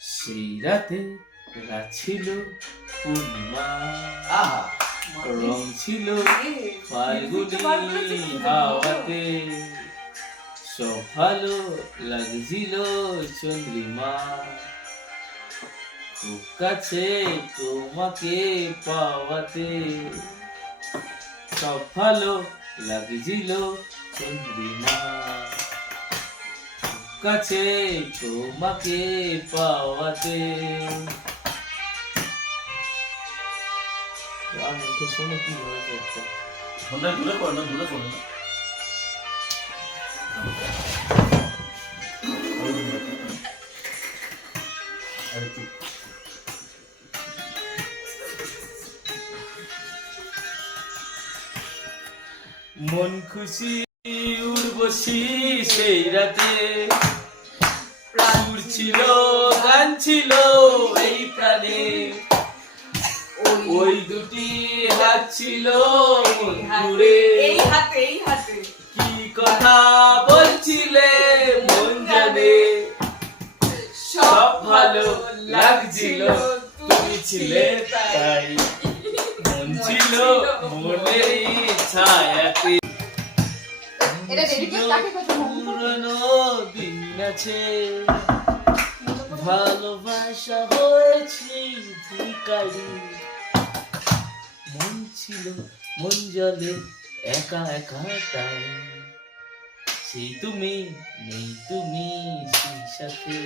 সেই রাতে রাত ছিল পূর্ণিমা, আহা রং ছিল ফাল্গুনি হাওয়াতে, সব ভালো লাগছিল চন্দ্রিমা, খুব কাছে তোমাকে পাওয়াতে, সব ভালো লাগছিল চন্দ্রিমা, খুব কাছে তোমাকে পাওয়াতে। আমাকে শুনে কি হয়েছে একটা ফোনটা দূরে করো না, দূরে করো না। মন খুশি উর্বশী সেই রাতে, সুর ছিল গান ছিল এই প্রাণে, ওই দুটি হাত ছিল দূরে, এই হাতে কি কথা বলছিলে মন জানে, সব ভালো লাগছিল তুমি ছিলে তাই, মন ছিল মনেরই ছায়াতে। এটা ডেডিকেট কাকে করতে হবে? পুরনো দিন আছে, ভালোবাসা হয়েছি ভিখারি, মন ছিল মন জলে একা একা তাই, সেই তুমি নেই তুমি সেই সাথে।